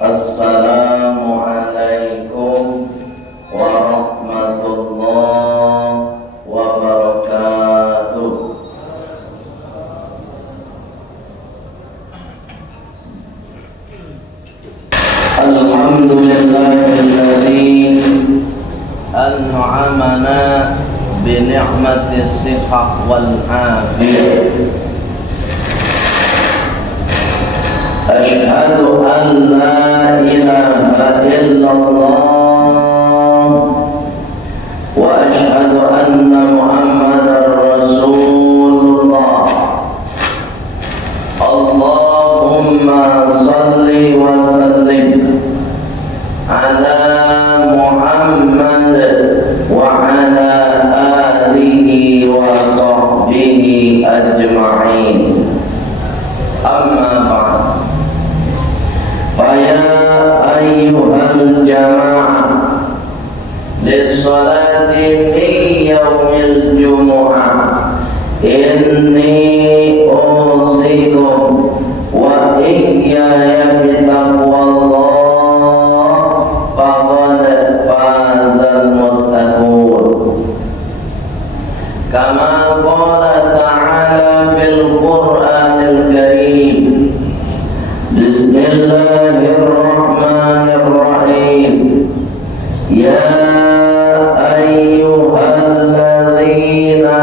Assalamualaikum warahmatullahi wabarakatuh. Alhamdulillahilladzi an'amana bi ni'matis sihhah wal afiyah. Asyhadu an la ilaha illallah wa asyhadu anna Muhammadar Rasulullah. Allahumma salli wa sallim ala Muhammad wa ala alihi wa sahbihi ajma'in. Amma ba'd. Faya ayyuhal jama'ah lissalati fi yaumil jumu'ah inni usikum wa iyyaya bitaqwallah faqad fazal muttaqun. Kama qala ta'ala fil Qur'anil Karim, Bismillahirrahmanirrahim. Ya ayyuhalladzina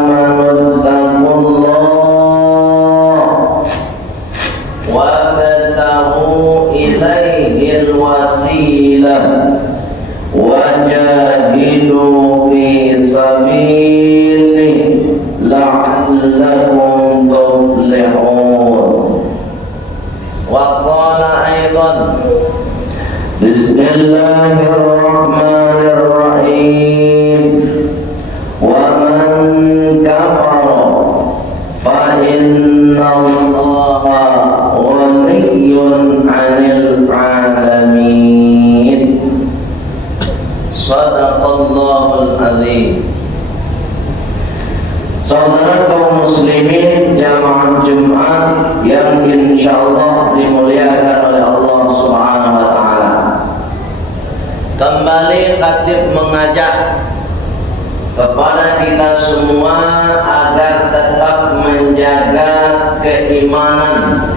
amanu taqullaha wabtaghu ilaihil wasilah wajahidu fi sabilihi la'allakum tuflihun. Wa qala aidan Bismillahirrahmanirrahim. Wa man kafara fa innallaha ghaniyyun 'anil 'alamin. Shadaqallahul azim. Saudara kaum muslimin jamaah Jumat yang insyaallah dimuliakan oleh Allah Subhanahu wa taala. Kembali khatib mengajak kepada kita semua agar tetap menjaga keimanan,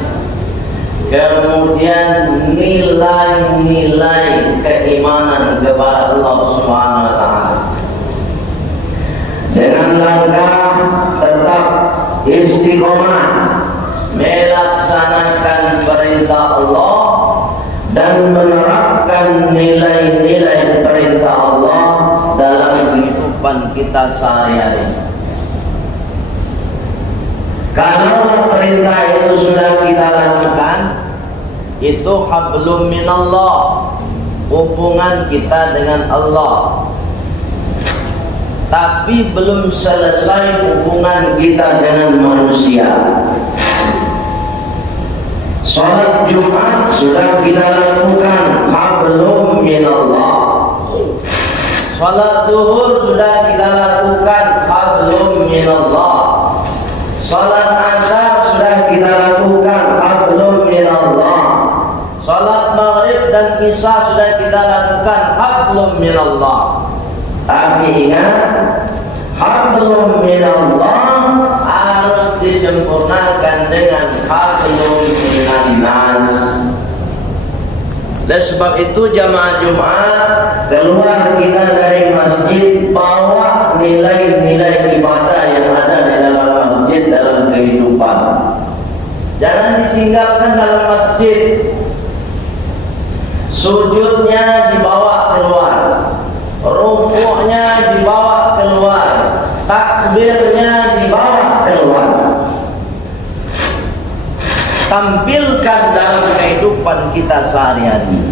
kemudian nilai-nilai keimanan kepada Allah Subhanahu wa taala, dengan langkah tetap istiqomah melaksanakan perintah Allah dan menerapkan nilai-nilai perintah Allah dalam kehidupan kita sehari-hari. Kalau perintah itu sudah kita lakukan, itu hablum minallah, hubungan kita dengan Allah. Tapi belum selesai hubungan kita dengan manusia. Salat Jumat sudah kita lakukan, hablum minallah. Salat duhur sudah kita lakukan, hablum minallah. Salat asar sudah kita lakukan, hablum minallah. Salat maghrib dan isya sudah kita lakukan, hablum minallah. Tapi ingat, hablum minallah harus disempurnakan dengan hablum minannas. Oleh sebab itu jamaah Jumat, keluar kita dari masjid bawa nilai-nilai ibadah yang ada di dalam masjid dalam kehidupan. Jangan ditinggalkan dalam masjid. Sujudnya dibawa keluar, rukuknya dibawa keluar, takbirnya dibawa keluar. Tampilkan dalam kehidupan kita sehari-hari.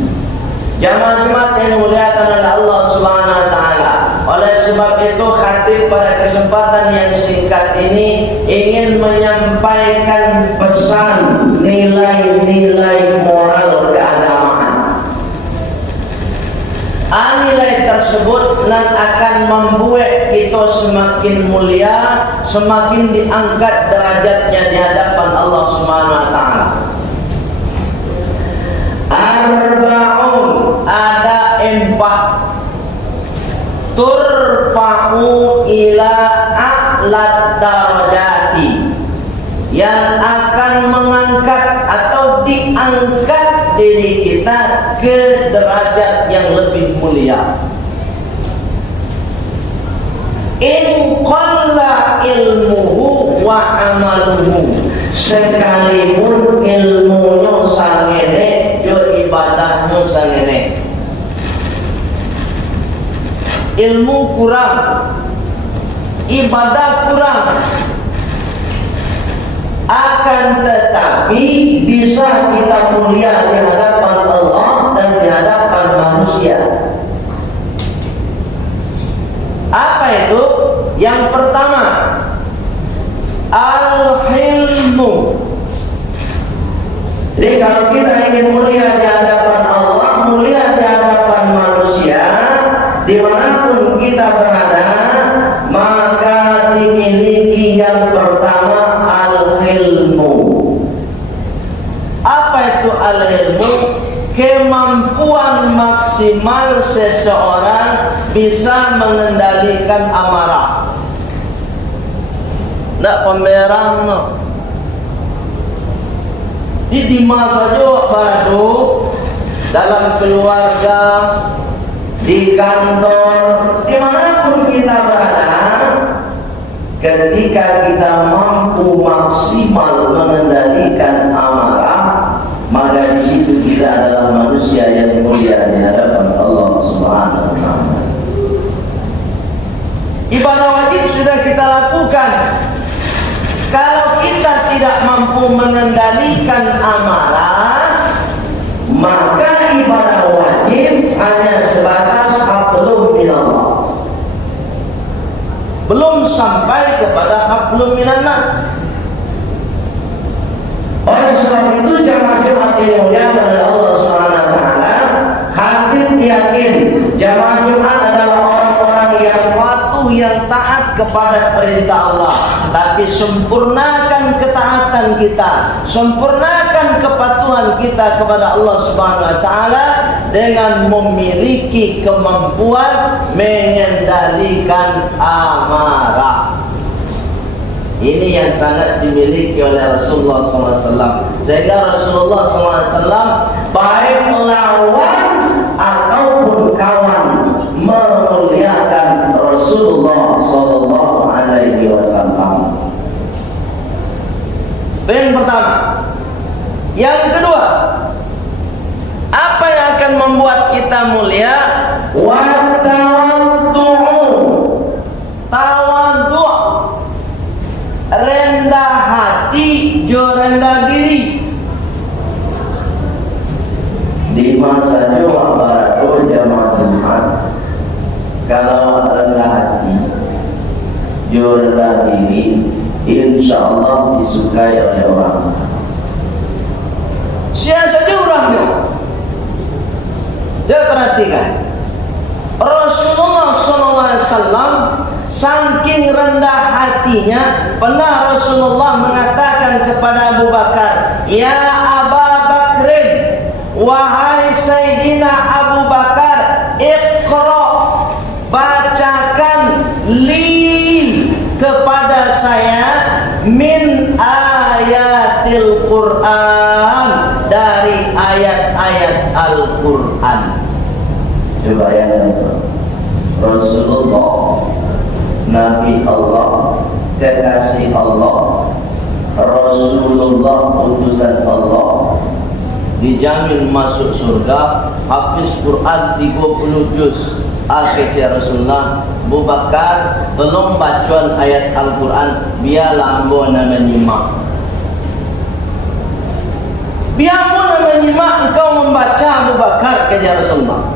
Jamaah Jumat yang dimuliakan oleh Allah Subhanahu wa taala. Oleh sebab itu khatib pada kesempatan yang singkat ini ingin menyampaikan pesan nilai-nilai moral keagamaan. Nilai tersebut nan akan membuat kita semakin mulia, semakin diangkat derajatnya di hadapan Allah Subhanahu wa taala. turfa'u ila a'lad darajati, yang akan mengangkat atau diangkat diri kita ke derajat yang lebih mulia. In qalla ilmuhu wa amaluhu, sekalipun ilmunya sangene jo ibadahnya sangene. Ilmu kurang, ibadah kurang, akan tetapi bisa kita mulia di hadapan Allah dan di hadapan manusia. Apa itu? Yang pertama, al-hilmu. Jadi kalau kita ingin mulia di hadapan Allah, mulia di hadapan manusia, dimanapun kita berada, maka dimiliki yang pertama al-ilmu. Apa itu al-ilmu? Kemampuan maksimal seseorang bisa mengendalikan amarah. Tidak pemerang, no. Di masa juga baru, dalam keluarga, di kantor, dimanapun kita berada, ketika kita mampu maksimal mengendalikan amarah, maka di situ kita adalah manusia yang mulia di hadapan Allah Subhanahu wa Ta'ala. Ibadah wajib sudah kita lakukan. Kalau kita tidak mampu mengendalikan amarah, maka ibadah wajib hanya sebatas hablum minallah, belum sampai kepada hablum minannas. Oleh sebab itu jamaah Jumat yang dimuliakan oleh Allah Subhanahu wa Ta'ala, hadir yakin jamaah Jumat adalah orang-orang yang patuh, yang taat kepada perintah Allah. Tapi sempurnakan ketaatan kita, sempurnakan kepatuhan kita kepada Allah Subhanahu wa Ta'ala dengan memiliki kemampuan mengendalikan amarah. Ini yang sangat dimiliki oleh Rasulullah SAW. Sehingga Rasulullah SAW baik lawan ataupun kawan memuliakan Rasulullah SAW. Itu yang pertama. Yang kedua, apa yang akan membuat kita mulia? Wa tawaddu'u, tawaddu', rendah hati, jo rendah diri. Di masa Jumat baru jamaah Jumat, kalau rendah hati, jo rendah diri, insya Allah disukai oleh orang. Siapa saja orangnya. Coba perhatikan, Rasulullah SAW saking rendah hatinya, pernah Rasulullah mengatakan kepada Abu Bakar, "Ya Abu Bakrin, wahai Sayyidina Abu Bakar, Iqra, bacakan li kepada saya min ayatil Quran, dari ayat-ayat Al-Quran." Coba yang Rasulullah, Nabi Allah, kekasih Allah, Rasulullah, utusan Allah, dijamin masuk surga, hafiz Quran 30 juz. Akhirnya Rasulullah, Abu Bakar, tolong bacaan ayat Al-Quran, biar lambo nama nyimak. Biar nama nyimak engkau membaca, Abu Bakar, kata Rasulullah.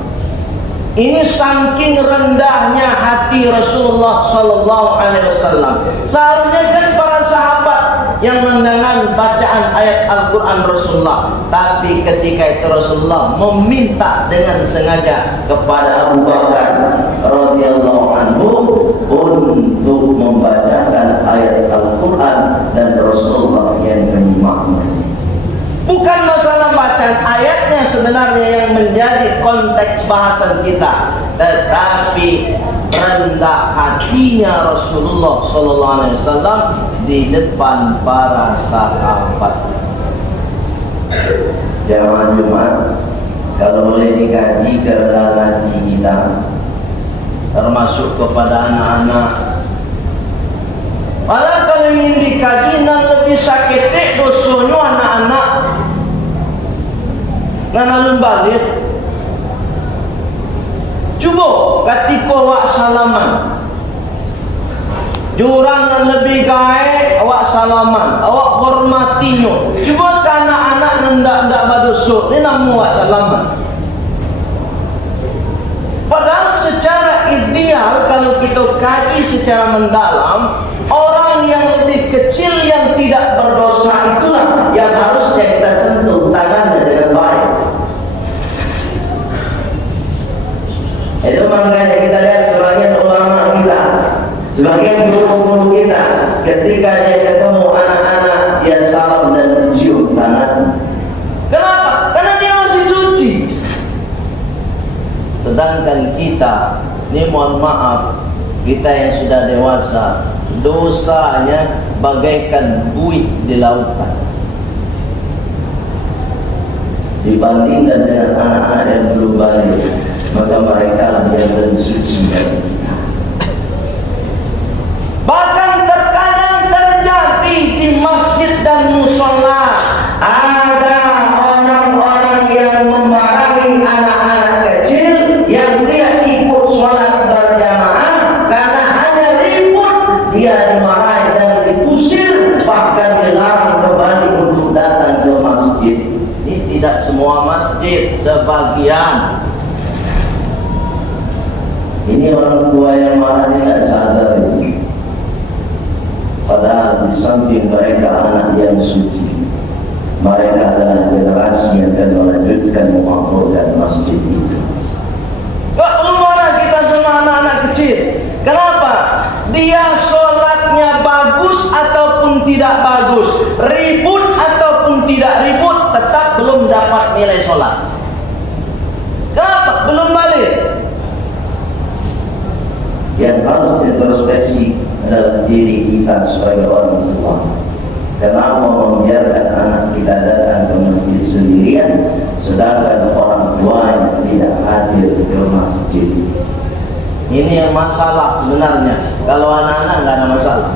Ini saking rendahnya hati Rasulullah Sallallahu Alaihi Wasallam. Seharusnya kan para sahabat yang mendengar bacaan ayat Al-Quran Rasulullah, tapi ketika itu Rasulullah meminta dengan sengaja kepada Abu Bakar radhiyallahu anhu untuk membacakan ayat Al-Quran, dan Rasulullah yang menyimaknya. Bukan masalah bacaan ayatnya sebenarnya yang menjadi konteks bahasan kita, tetapi rendah hatinya Rasulullah sallallahu alaihi wasallam di depan para sahabat. Jamaah Jumat, kalau boleh dikaji kerendahan hati kita, termasuk kepada anak-anak. Padahal kalau ingin dikaji dan lebih sakit dosanya anak-anak ngana lembalik. Cuba ketika awak salaman, jurang yang lebih gaib awak salaman, awak hormatinya. Cuba ke anak-anak ndak badusuk ni namu awak salaman. Padahal secara ideal kalau kita kaji secara mendalam, orang yang lebih kecil yang tidak berdosa itulah yang harusnya kita sentuh tangannya dengan baik. Itu makanya kita lihat sebagian ulama kita, sebagian guru-guru kita, ketika dia ketemu anak-anak, dia salam dan cium tangan. Kenapa? Karena dia masih suci. Sedangkan kita, ini mohon maaf, kita yang sudah dewasa, dosanya bagaikan buih di lautan. Dibandingkan dengan anak-anak yang belum balik, maka mereka yang lebih suci. Bahkan terkadang terjadi di masjid dan musola, ada orang-orang yang memarahi anak-anak kecil yang dia ikut sholat berjamaah karena hanya ribut, dia dimarahi dan diusir, bahkan dilarang kembali untuk datang ke masjid. Ini tidak semua masjid, sebagian. Ini orang tua yang marah tidak sadar ini. Padahal di samping mereka anak yang suci, mereka adalah generasi yang akan melanjutkan memakmurkan masjid itu. Kok marah kita sama anak-anak kecil? Kenapa? Dia sholatnya bagus ataupun tidak bagus, ribut ataupun tidak ribut, tetap belum dapat nilai sholat. Kenapa? Belum balik. Yang harus introspeksi adalah diri kita sebagai orang tua. Kenapa membiarkan anak kita datang ke masjid sendirian, sedangkan orang tua yang tidak hadir ke masjid? Ini yang masalah sebenarnya. Kalau anak-anak nggak ada masalah.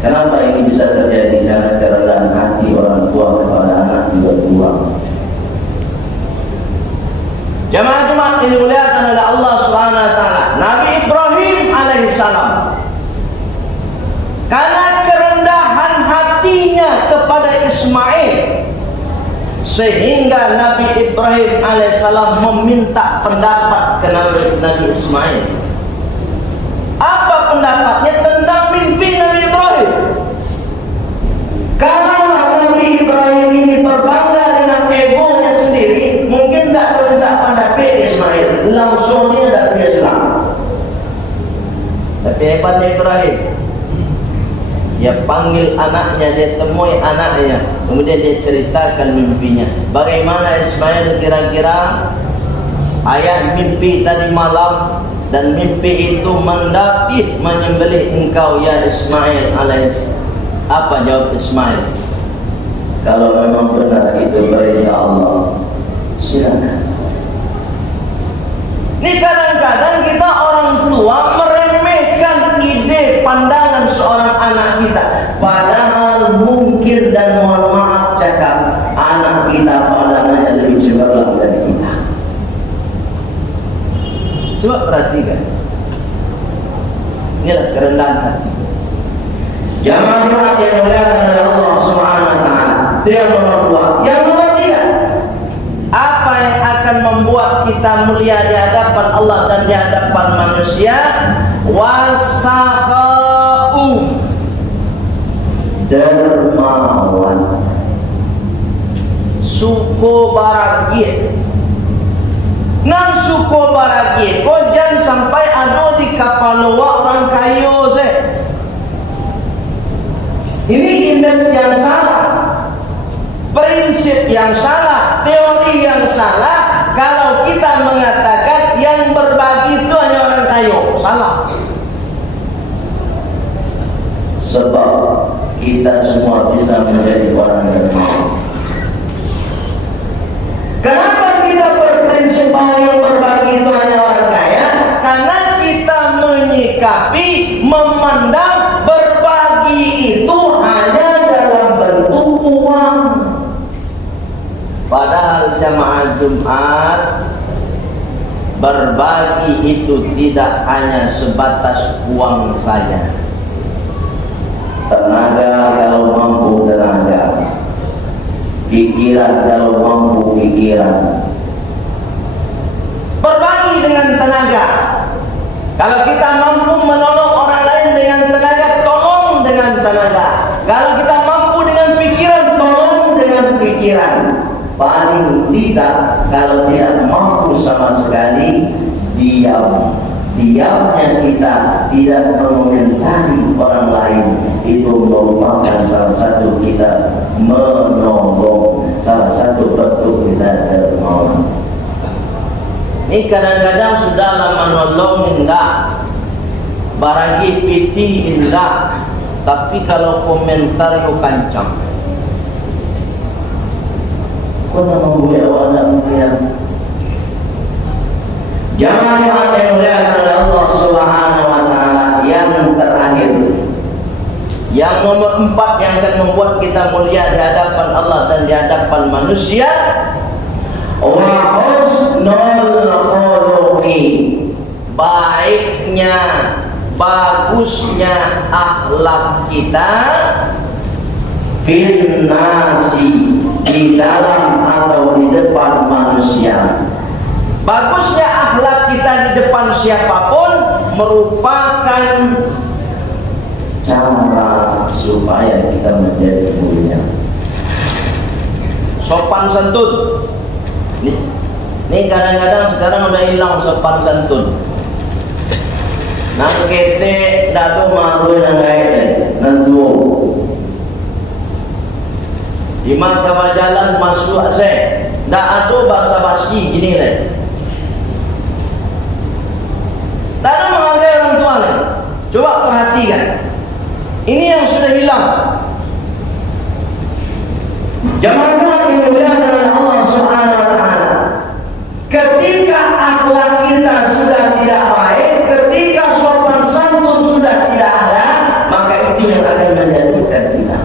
Kenapa ini bisa terjadi? Karena kerendahan hati orang tua kepada anak juga kurang. Jamaah Jumat ini muliakan oleh Allah Subhanahu wa taala. Nabi Ibrahim alaihissalam, karena kerendahan hatinya kepada Ismail, sehingga Nabi Ibrahim alaihissalam meminta pendapat ke Nabi Ismail. Apa pendapatnya tentang mimpi Nabi Ibrahim? Kalau Nabi Ibrahim ini berbangga dengan egonya sendiri, mungkin tidak minta pendapat Ismail, langsung dia tidak biasa Islam. Tapi hebatnya Ibrahim, dia panggil anaknya, dia temui anaknya, kemudian dia ceritakan mimpinya. Bagaimana Ismail kira-kira ayah mimpi tadi malam, dan mimpi itu mendapit menyembelih engkau ya Ismail alaihissalam. Apa jawab Ismail? Kalau memang benar itu perintah Allah, silakan. Ini kadang-kadang kita orang tua meremehkan ide pandangan seorang anak kita, padahal mungkin dan mohon maaf cakap, anak kita pandangannya lebih cemerlang dari kita. Coba perhatikan, inilah kerendahan hati. Jamaah Jumat yang dimuliakan oleh Allah Subhanahu wa taala. Itu yang nomor dua. Yang nomor tiga, apa yang akan membuat kita mulia di hadapan Allah dan di hadapan manusia? Wasakha'u, dermawan, suko baragie. Nan suko baragie, kau jangan sampai ada di kapal orang kayo se. Ini indeks yang salah, prinsip yang salah, teori yang salah. Kalau kita mengatakan yang berbagi sebab kita semua bisa menjadi orang dermawan. Kenapa kita berprinsip bahwa yang berbagi itu hanya orang kaya? Karena kita menyikapi, memandang berbagi itu hanya dalam bentuk uang. Padahal jamaah Jumat, berbagi itu tidak hanya sebatas uang saja. Tenaga kalau mampu tenaga, pikiran kalau mampu pikiran. Berbagi dengan tenaga. Kalau kita mampu menolong orang lain dengan tenaga, tolong dengan tenaga. Kalau kita mampu dengan pikiran, tolong dengan pikiran. Paling tidak, kalau tidak mampu sama sekali, diam. Diamnya kita tidak mengomentari orang lain, itu merupakan salah satu kita menolong, salah satu bentuk kita dermawan. Ini kadang-kadang sudah lama menolong indah, baragi piti indah, tapi kalau komentar yo kancang. Kau nak membuat awak mungkin. Jangan yang mulia oleh Allah Subhanahu wa taala. Yang terakhir, yang nomor 4 yang akan membuat kita mulia di hadapan Allah dan di hadapan manusia, wa husnul khuluqi, baiknya, bagusnya akhlak kita fil nasi, di dalam atau di depan manusia. Bagusnya akhlak kita di depan siapapun merupakan cara supaya kita menjadi mulia. Sopan santun. Ini kadang-kadang sekarang udah hilang sopan santun. Nang kete dado maru nang gaete nang duo. Di mana jalan masuk ase, ndak ada basa-basi gini le. Tak ada menghargai orang tua le. Coba perhatikan. Ini yang sudah hilang. Jangan lupa dimuliakan oleh Allah Subhanahu wa taala. Ketika akhlak kita sudah tidak baik, ketika sopan santun sudah tidak ada, maka itu yang akan menjadikan kita.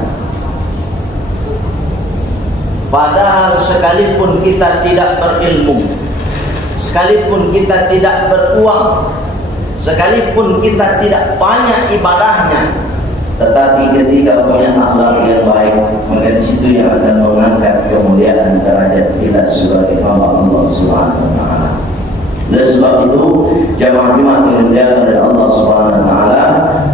Padahal sekalipun kita tidak berilmu, sekalipun kita tidak beruang, sekalipun kita tidak banyak ibadahnya, tetapi ketika punya akhlak yang baik, maka di situ yang akan mengangkat kemuliaan derajat kita sebagai hamba Allah Subhanahu wa taala. Oleh sebab itu, jamaah Jumat yang dimuliakan oleh Allah Subhanahu wa taala,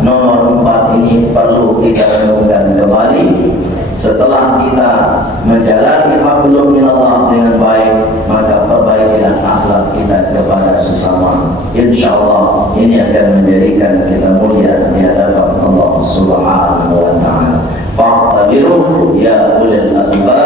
nomor 4 ini perlu kita renungkan kembali. Setelah kita menjalani hablum minallah dengan baik, maka perbaikilah akhlak kita kepada sesama. InsyaAllah ini akan menjadikan kita mulia di hadapan Allah Subhanahu wa taala. Fa'tabiru ya ulil albab.